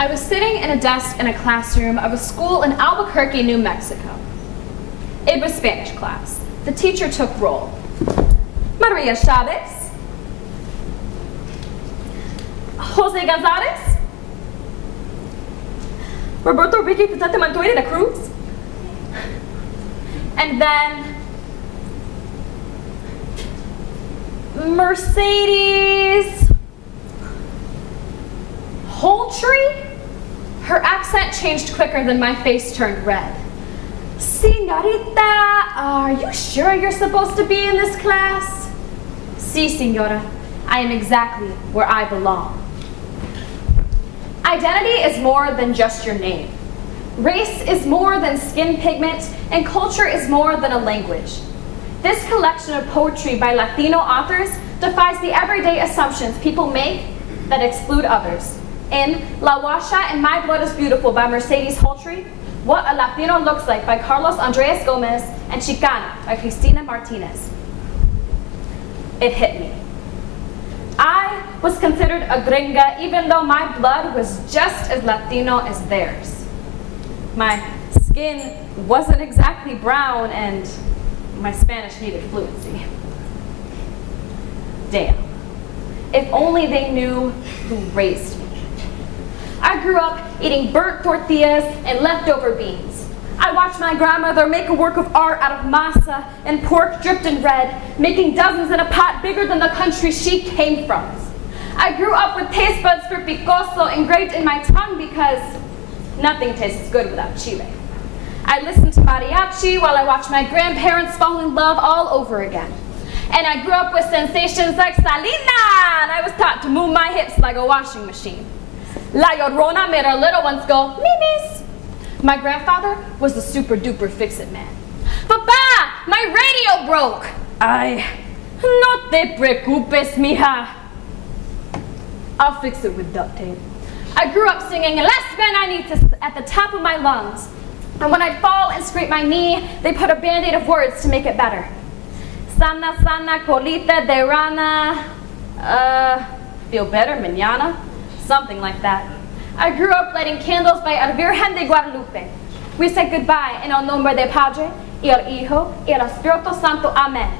I was sitting in a desk in a classroom of a school in Albuquerque, New Mexico. It was Spanish class. The teacher took roll. Maria Chavez, Jose Gonzalez, Roberto Ricky Petete Montoya de Cruz, and then Mercedes Holtree? Her accent changed quicker than my face turned red. Señorita, are you sure you're supposed to be in this class? Si, señora. I am exactly where I belong. Identity is more than just your name. Race is more than skin pigment, and culture is more than a language. This collection of poetry by Latino authors defies the everyday assumptions people make that exclude others. In La Huasha and My Blood is Beautiful by Mercedes Holtree, What a Latino Looks Like by Carlos Andres Gomez, and Chicana by Cristina Martinez. It hit me. I was considered a gringa even though my blood was just as Latino as theirs. My skin wasn't exactly brown and my Spanish needed fluency. Damn. If only they knew who raised me. I grew up eating burnt tortillas and leftover beans. I watched my grandmother make a work of art out of masa and pork dripped in red, making dozens in a pot bigger than the country she came from. I grew up with taste buds for picoso engraved in my tongue because nothing tastes good without chile. I listened to mariachi while I watched my grandparents fall in love all over again. And I grew up with sensations like Salina, and I was taught to move my hips like a washing machine. La Llorona made our little ones go, mimis. My grandfather was the super duper fix-it man. Papa, my radio broke. No te preocupes, mija. I'll fix it with duct tape. I grew up singing Las Bananitas at the top of my lungs. And when I'd fall and scrape my knee, they put a band-aid of words to make it better. Sana, sana, colita de rana. Feel better, mañana? Something like that. I grew up lighting candles by Our Virgen de Guadalupe. We said goodbye in el nombre del Padre, y el Hijo, y el Espíritu Santo. Amen.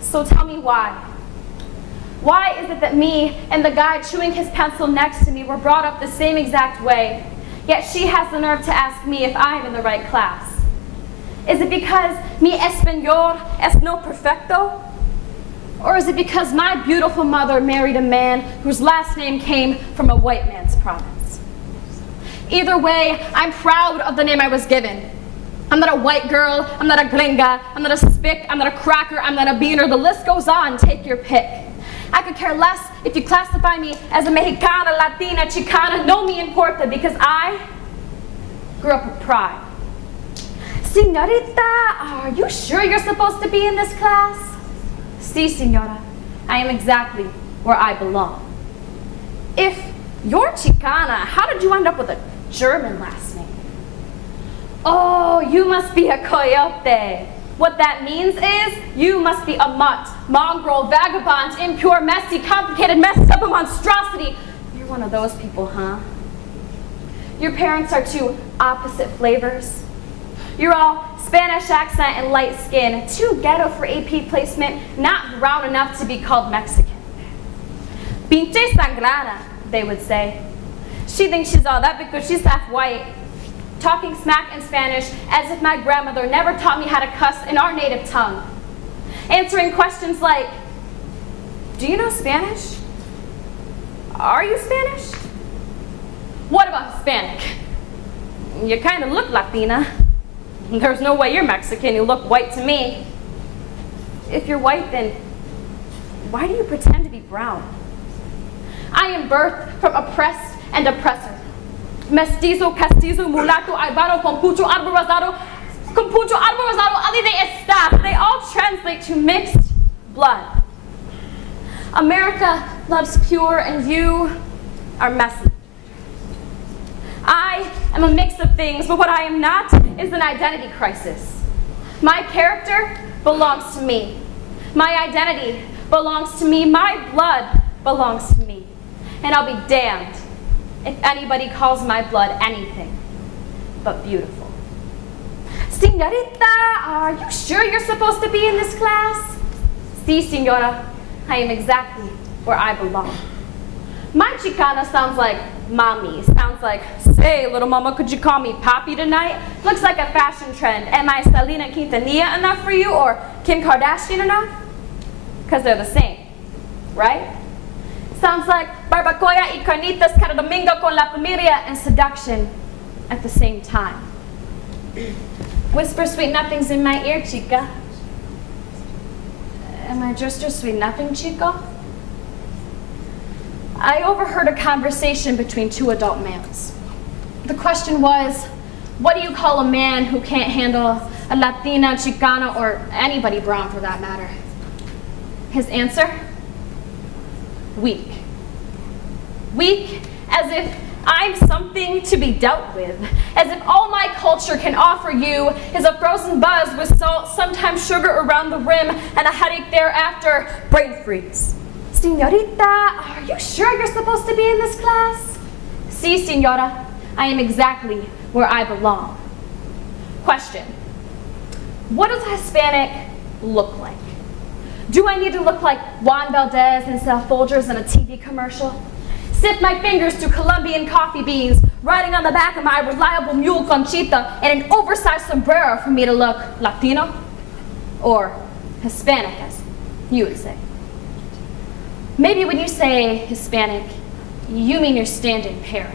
So tell me why. Why is it that me and the guy chewing his pencil next to me were brought up the same exact way, yet she has the nerve to ask me if I'm in the right class? Is it because mi español es no perfecto? Or is it because my beautiful mother married a man whose last name came from a white man's province? Either way, I'm proud of the name I was given. I'm not a white girl, I'm not a gringa, I'm not a spick, I'm not a cracker, I'm not a beaner. The list goes on, take your pick. I could care less if you classify me as a Mexicana, Latina, Chicana, no me importa, because I grew up with pride. Señorita, are you sure you're supposed to be in this class? Si, señora, I am exactly where I belong. If you're Chicana, how did you end up with a German last name? Oh, you must be a coyote. What that means is you must be a mutt, mongrel, vagabond, impure, messy, complicated, messed up, a monstrosity. You're one of those people, huh? Your parents are two opposite flavors. You're all Spanish accent and light skin, too ghetto for AP placement, not brown enough to be called Mexican. Pinche sangrana, they would say. She thinks she's all that because she's half white. Talking smack in Spanish as if my grandmother never taught me how to cuss in our native tongue. Answering questions like, do you know Spanish? Are you Spanish? What about Hispanic? You kind of look Latina. There's no way you're Mexican, you look white to me. If you're white, then why do you pretend to be brown? I am birthed from oppressed and oppressor. Mestizo, castizo, mulato, ibaro, compucho, arbor rosado, ali de estas. They all translate to mixed blood. America loves pure and you are messy. I am a mix of things, but what I am not is an identity crisis. My character belongs to me. My identity belongs to me. My blood belongs to me. And I'll be damned if anybody calls my blood anything but beautiful. Señorita, are you sure you're supposed to be in this class? Si, señora, I am exactly where I belong. My Chicana sounds like mommy, sounds like, say, little mama, could you call me Papi tonight? Looks like a fashion trend. Am I Selena Quintanilla enough for you, or Kim Kardashian enough? Because they're the same, right? Sounds like barbacoa y carnitas cada domingo con la familia and seduction at the same time. Whisper sweet nothings in my ear, chica. Am I just your sweet nothing, chico? I overheard a conversation between two adult males. The question was, what do you call a man who can't handle a Latina, Chicana, or anybody brown for that matter? His answer? Weak. Weak as if I'm something to be dealt with, as if all my culture can offer you is a frozen buzz with salt, sometimes sugar around the rim, and a headache thereafter, brain freeze. Señorita, are you sure you're supposed to be in this class? Si, señora, I am exactly where I belong. Question, what does a Hispanic look like? Do I need to look like Juan Valdez and sell Folgers in a TV commercial? Sip my fingers through Colombian coffee beans, riding on the back of my reliable mule Conchita, and an oversized sombrero for me to look Latino? Or Hispanic, as you would say. Maybe when you say Hispanic, you mean your stand-in parent.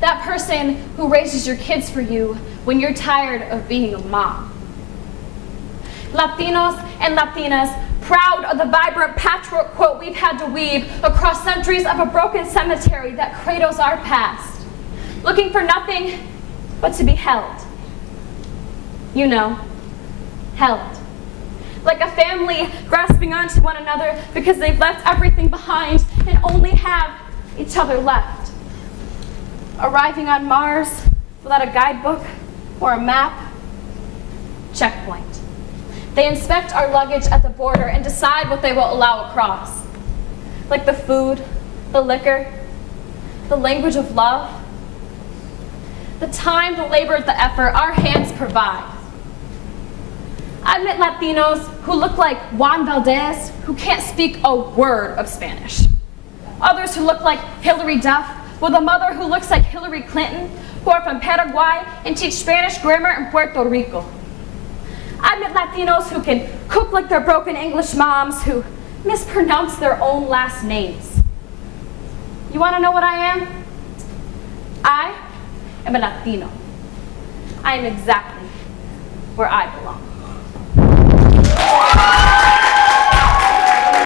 That person who raises your kids for you when you're tired of being a mom. Latinos and Latinas, proud of the vibrant patchwork quilt we've had to weave across centuries of a broken cemetery that cradles our past, looking for nothing but to be held. You know, held. Like a family grasping onto one another because they've left everything behind and only have each other left. Arriving on Mars without a guidebook or a map, checkpoint. They inspect our luggage at the border and decide what they will allow across. Like the food, the liquor, the language of love, the time, the labor, the effort our hands provide. I've met Latinos who look like Juan Valdez, who can't speak a word of Spanish. Others who look like Hillary Duff, with a mother who looks like Hillary Clinton, who are from Paraguay and teach Spanish grammar in Puerto Rico. I've met Latinos who can cook like their broken English moms, who mispronounce their own last names. You want to know what I am? I am a Latino. I am exactly where I belong.